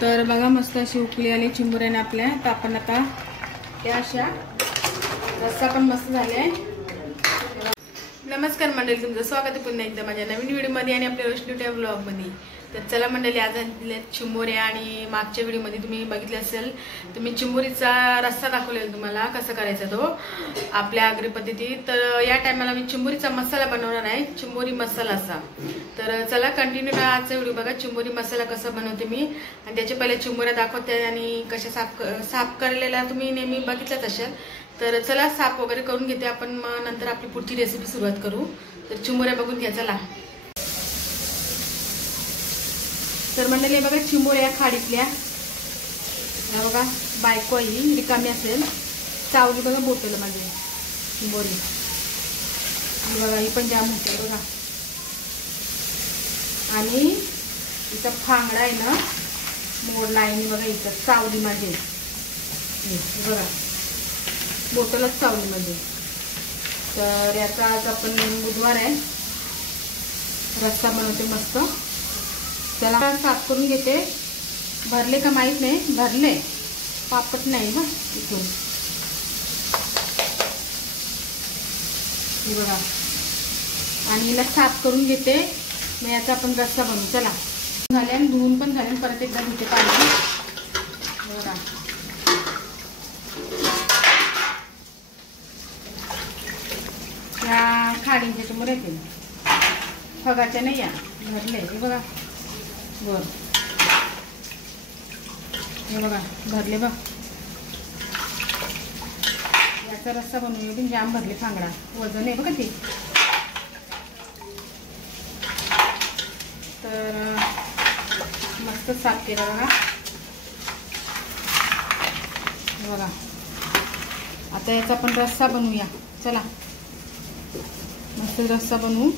तर बघा मस्त अशी उकळी आली चिंबोऱ्याने आपल्या। तर आपण आता त्या अशा रस्सा पण मस्त झाले। नमस्कार मंडळी, तुमचं स्वागत आहे पुन्हा एकदा माझ्या नवीन व्हिडिओमध्ये आणि आपल्या रोशनी ट्यूब व्लॉगमध्ये। तर चला मंडळी, आज आणले चिंबोऱ्या आणि मागच्या व्हिडिओमध्ये तुम्ही बघितले असेल तर मी चिंबोरीचा रस्सा दाखवलेला तुम्हाला कसा करायचा तो आपल्या आगरी पद्धतीत। तर या टायमाला मी चिंबोरीचा मसाला बनवणार आहे, चिंबोरी मसाला असा। तर चला कंटिन्यू आजचा व्हिडिओ बघा, चिंबोरी मसाला कसा बनवते मी आणि त्याचे पहिले चिंबोऱ्या दाखवते आणि कशा साफ करलेल्या तुम्ही नेहमी बघितल्याच असेल। तर चला साफ वगैरे करून घेते आपण, मग नंतर आपली पुढची रेसिपी सुरुवात करू। तर चिंबोऱ्या बघून घ्या चला। तर मंडळी बघा चिंबोऱ्या खाडीतल्या, बघा बायको ही रिकामी असेल चावली बघा बोटल म्हणजे चिंबोरी बघा, ही पण जाम होते बघा। आणि इथं फांगडा आहे ना मोडला आहे बघा, इथं चावली माझे बघा बोटलच चावली म्हणजे। तर याचा आज आपण बुधवार आहे, रस्सा बनवते मस्त। त्याला साफ करून घेते, भरले का माहित नाही, भरले पापट नाही ना इथून बघा। आणि हिला साफ करून घेते, मग याचा आपण रस्सा बनवू चला। झाले आणि धुवून पण झाले, परत एकदा धुते पाणी बघा। या खाडींच्या समोर येते, फगाच्या नाही या भरले हे बघा वर, हे बघा भरले बघ। याचा रस्सा बनवूया, पण जाम भरले फांगडा, वजन आहे बघा ते। तर मस्त साफ केला बघा, हे बघा। आता याचा आपण रस्सा बनवूया चला, मस्त रस्सा बनवू।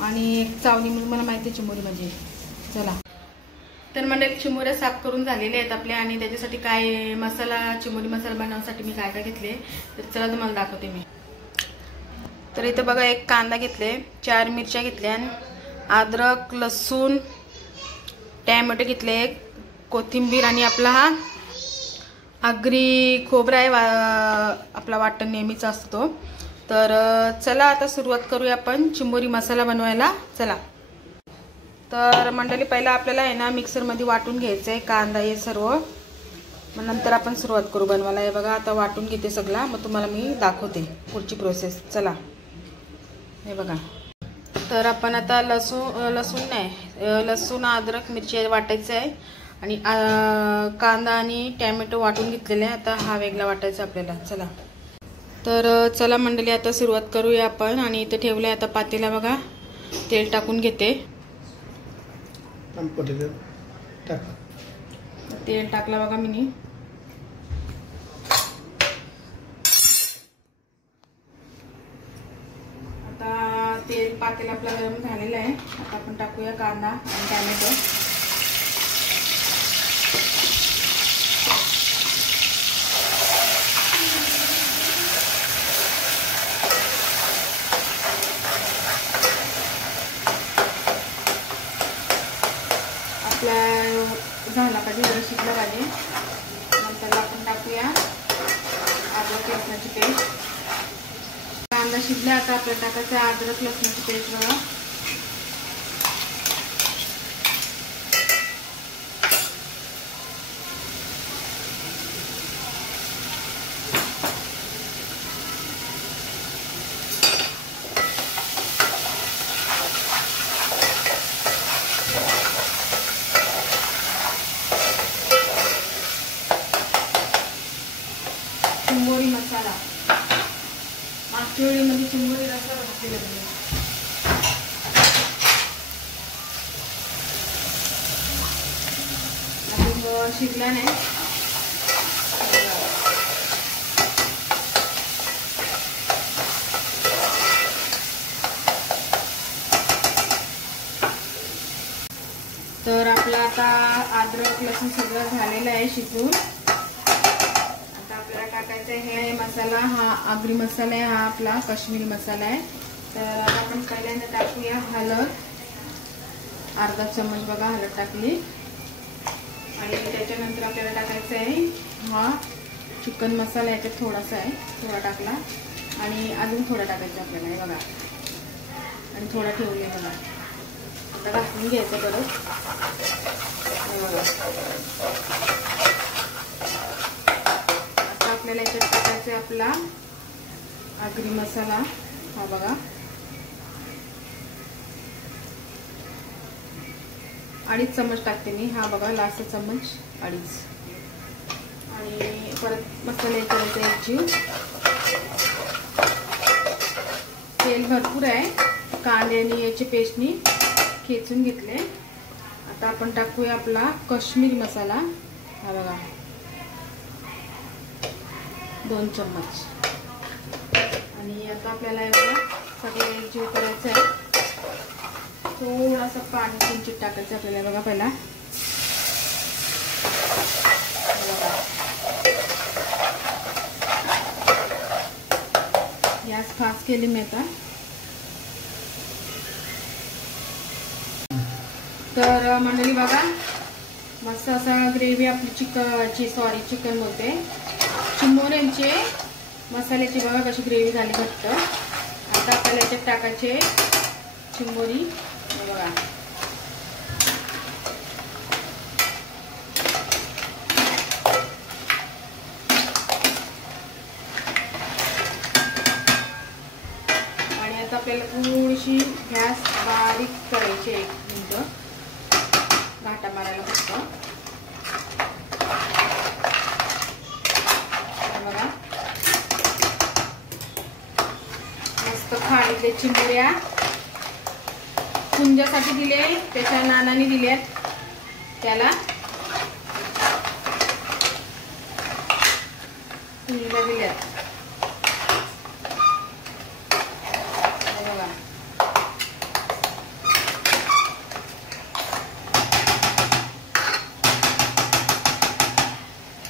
आणि एक चावली म्हणून मला माहिती आहे चिंबोरी म्हणजे चला। तर मंडळी चिंबोऱ्या साफ करून झालेल्या आहेत आपल्या, आणि त्याच्यासाठी काय मसाला चिंबोरी मसाला बनवण्यासाठी मी काय काय घेतले तर चला तुम्हाला दाखवते मी। तर इथं बघा एक कांदा घेतले, 4 मिरच्या घेतल्या, अद्रक लसूण टॅमॅटो घेतले, एक कोथिंबीर आणि आपला हा आगरी खोबरा आहे आपला वाटण नेहमीचा असतो तो। तर चला आता सुरुवात करूया आपण चिंबोरी मसाला बनवायला चला। तर मंडळी पहिला आपल्याला आहे ना मिक्सरमध्ये वाटून घ्यायचं आहे कांदा हे सर्व, मग नंतर आपण सुरुवात करू बनवायला। हे बघा आता वाटून घेते सगळा, मग तुम्हाला मी दाखवते पुढची प्रोसेस चला। हे बघा, तर आपण आता लसूण अद्रक मिरची वाटायचं आहे, आणि कांदा आणि टॅमॅटो वाटून घेतलेले आहे। आता हा वेगळा वाटायचा आपल्याला चला। तर चला मंडळी आता सुरुवात करूया आपण। आणि इथे ठेवलंय आता पातेला बघा, तेल टाकून घेते, तेल टाकलं बघा मी। आता तेल पातेला आपला गरम झालेला आहे, आता आपण टाकूया कांदा आणि टॅमॅटो। झाला पाहिजे जरा शिजला पाहिजे, नंतर आपण टाकूया अद्रक लसणाची पेस्ट। कांदा शिजला, आता आपल्याला टाकायचं अद्रक लसणाची पेस्ट बघा। चिंबोरी मसाला मागच्या वेळीमध्ये चिंबोरी रस्सा बनवलेला अजून शिजला नाही। तर आपला आता अद्रक लसूण सगळं झालेलं आहे शिजून। टाकायचा है मसाला, हा आगरी मसाला आहे, हा आपला काश्मीरी मसाला आहे। तर आपण पहिल्यांदा टाकूया हळद, अर्धा चम्मच बघा हळद टाकली, आणि त्याच्यानंतर आपल्याला टाकायचं आहे हा चिकन मसाला, याच्यात थोडासा आहे, थोडा टाकला आणि अजून थोडा टाकायचा आपल्याला हे बघा, आणि थोडा ठेवले बघा. आता घासून घ्यायचं परत हे बघा. आता आपल्याला याच्यात टाकायचं आहे आपला आगरी मसाला हा बघा, 2.5 चम्मच टाकते मी हा बघा, लास्ट चम्मच 2.5. आणि परत मसाले करायचे याची. तेल भरपूर आहे, कांद्याने याची पेस्टनी खेचून घेतले. आता आपण टाकूया आपला काश्मीरी मसाला हा बघा, 2 चम्मच. आणि आता आपल्याला याला सगळं जीव करायचं आहे. थोडासा पाणी किंचित टाकायचं आपल्याला बघा पहिला. गॅस फास्ट केली मी आता. तर मंडळी बघा मस्त असा ग्रेव्ही आपली चिकन बोलते चिंबोऱ्यांचे मसाल्याची बघा कशी ग्रेव्ही झाली घट्ट. आता आपल्याला याच्यात टाकायचे चिंबोरी बघा. आणि आता आपल्याला थोडीशी गॅस बारीक करायची, 1 मिनिट घाटा मारायला फक्त बघा. मस्त खाडीतले चिंबोऱ्या कुंजासाठी दिले, त्याच्या नानाने दिल्यात त्याला कुंजा दिल्यात बघा.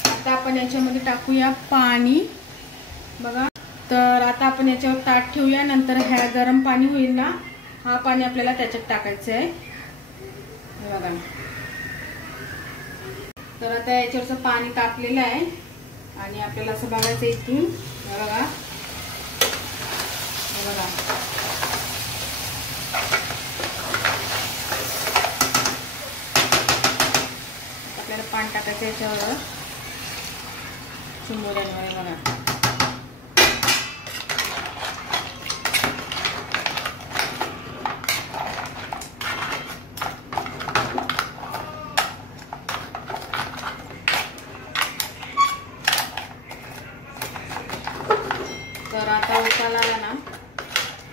आता आपण याच्यामध्ये टाकूया पाणी बघा. तर आता आपण याच्यावर ताट ठेवूया, नंतर ह्या गरम पाणी होईल ना, हा पाणी आपल्याला त्याच्यात टाकायचं आहे बघा. तर आता याच्यावरचं पाणी तापलेलं आहे आणि आपल्याला असं बघायचं इथून बघा बघा. आपल्याला पाणी टाकायचं याच्यावर चिंबोऱ्यांवर बघा. तर आता उकाला आला ना,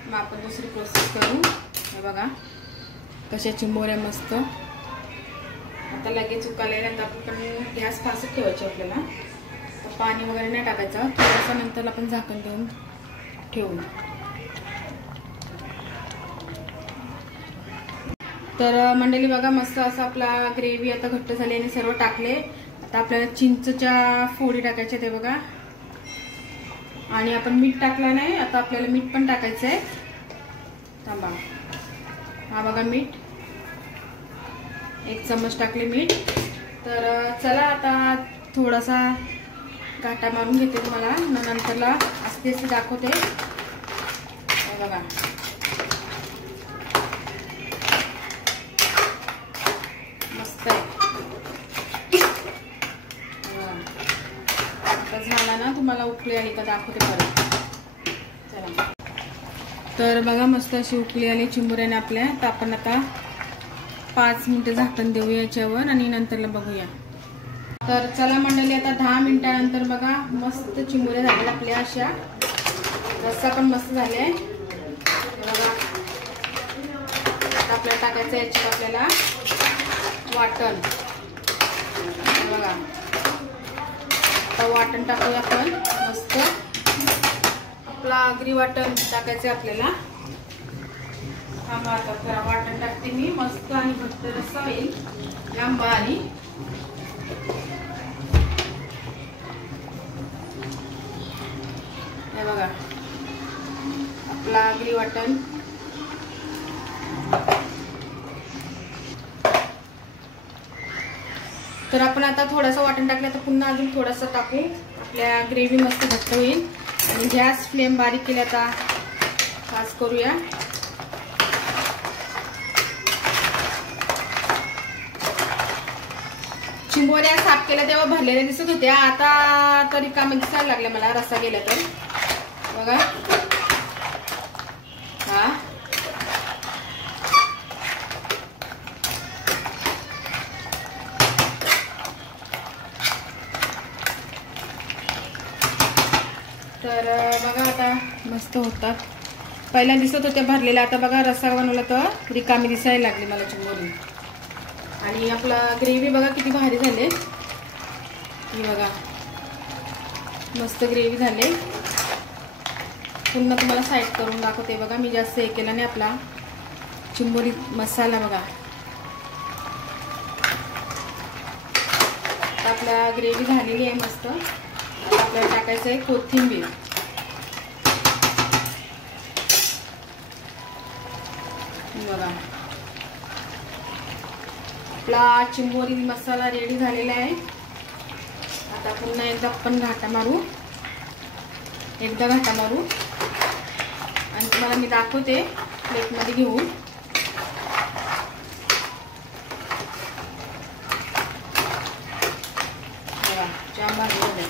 मग आपण दुसरी प्रोसेस करू हे बघा. कशा चिंबोऱ्या मस्त. आता लगेच उकाल्यानंतर आपण गॅस फास्ट ठेवायची आपल्याला. तर पाणी वगैरे नाही टाकायचं, थोडंसं नंतर आपण झाकण देऊन ठेवू. तर मंडळी बघा मस्त असा आपला ग्रेव्ही आता घट्ट झाली आणि सर्व टाकले. आता आपल्याला चिंचच्या फोडी टाकायच्या ते बघा. आणि आपण मीठ टाकलं नाही, आता आपल्याला मीठ पण टाकायचं आहे. थांबा हा बघा मीठ 1 चम्मच टाकले मीठ. तर चला आता थोडासा घाटा मारून घेते तुम्हाला, नंतरला आस्ते आस्ते दाखवते बघा. मस्त आहे झाला ना. तुम्हाला उकळी आली का दाखवते परत. चला तर बघा मस्त अशी उकळी आली चिंबोऱ्याने आपल्या. तर आपण आता 5 मिनिटं झाकण देऊया याच्यावर आणि नंतरला बघूया. तर चला मंडळी आता 10 मिनिटानंतर बघा मस्त चिंबोऱ्या झाल्या आपल्या अशा. रस्सा पण मस्त झालाय बघा. आता आपल्याला टाकायचं याच्यात आपल्याला वाटण बघा. वाटण टाकूया आपण मस्त. आपला आगरी वाटण टाकायचं आपल्याला. थांबा आता वाटण टाकते मी मस्त आणि घट्ट रस्सा होईल लांबा. आणि हे बघा आपला आगरी वाटण. तर आपण आता थोडासा वाटण टाकलं, तर पुन्हा अजून थोडासा टाकू, आपल्या ग्रेव्ही मस्त घट्ट होईल. आणि गॅस फ्लेम बारीक केली, आता खास करूया. चिंबोऱ्या साफ केल्या तेव्हा भरलेल्या दिसत होत्या, आता तरी रिकाम्या दिसायला लागल्या मला रस्सा गेला तर. बघा हा तर बघा आता मस्त होतात. पहिला दिसत होत्या भरलेल्या, आता बघा रस्सा बनवला तर रिकामी दिसायला लागली मला चिंबोरी. आणि आपला ग्रेव्ही बघा किती भारी झाले, ही बघा मस्त ग्रेव्ही झाले. पुन्हा तुम्हाला साईड करून दाखवते. बघा मी जास्त हे केलं नाही. आपला चिंबोरी मसाला बघा, आपला ग्रेव्ही झालेली आहे मस्त. आता आपल्याला टाकायचं आहे कोथिंबीर. बघा आपला चिंबोरी मसाला रेडी झालेला आहे. आता पुन्हा एकदा आपण घाटा मारू, एकदा घाटा मारू आणि तुम्हाला मी दाखवते प्लेटमध्ये घेऊन. बघा जाम भारी झाले.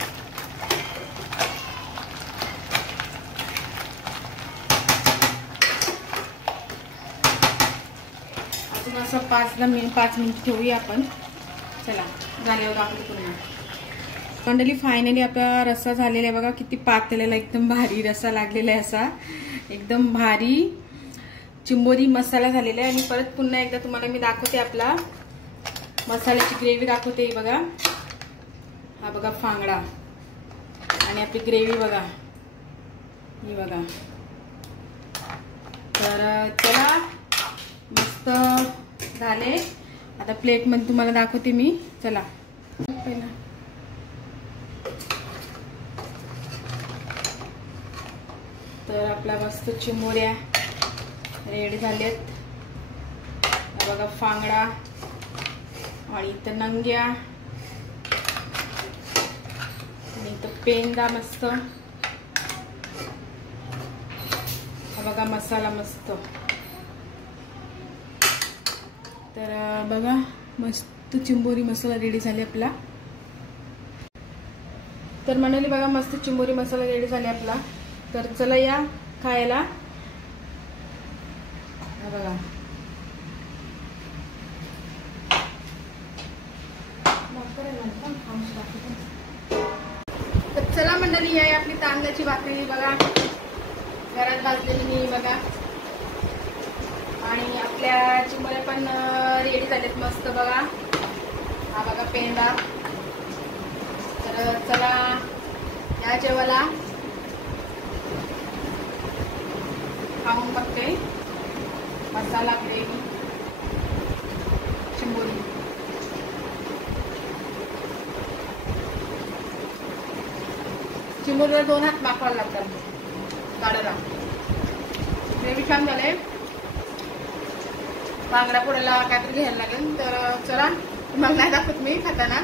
अजून असं 5 मिनिट ठेवूया आपण. चला झाल्यावर दाखवते पुन्हा. मंडळी फायनली आपला रस्सा झालेला आहे. बघा किती पातळलेला, एकदम भारी रस्सा लागलेला आहे. असा एकदम भारी चिंबोरी मसाला झालेला आहे. आणि परत पुन्हा एकदा तुम्हाला मी दाखवते आपला मसाल्याची ग्रेव्ही दाखवते. बघा हा बघा फांगडा आणि आपली ग्रेव्ही बघा, ही बघा. तर चला मस्त झाले. आता प्लेट मध्ये तुम्हाला दाखवते मी. चला पहिला तर आपला मस्त चिंबोऱ्या रेडी झाल्यात. बघा फांगडा आणि इथं नंग्या आणि इथं पेंदा मस्त. बघा मसाला मस्त. तर बघा मस्त चिंबोरी मसाला रेडी झाले आपला. तर मंडळी बघा मस्त चिंबोरी मसाला रेडी झाले आपला. तर चला या खायला. बघा तर चला मंडळी आहे आपली तांदळाची भाकरी बघा घरात भाजलेली मी बघा. आणि आपल्या चिंबोऱ्या पण रेडी झालेत मस्त बघा. हा बघा पेंदा. तर चला या जेवायला खाऊन बघते. मसाला ग्रेव्ही चिंबोरी. चिंबोरीला 2 हात मागवायला लागतात काढायला. ग्रेव्ही छान झाले. बांगडा पोळ्याला काहीतरी घ्यायला लागेल. तर चला तुम्हाला नाही दाखवत मी खाताना.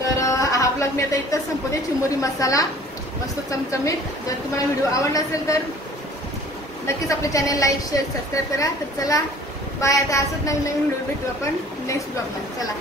तर हा ब्लॉग मी आता इथंच संपवते. चिंबोरी मसाला मस्त चमचमीत. जर तुम्हाला व्हिडिओ आवडला असेल तर नक्कीच आपले चॅनल लाईक शेअर सबस्क्राईब करा. तर चला बाय. आता असंच नवीन व्हिडिओ भेटू आपण नेक्स्ट ब्लॉगमध्ये. चला.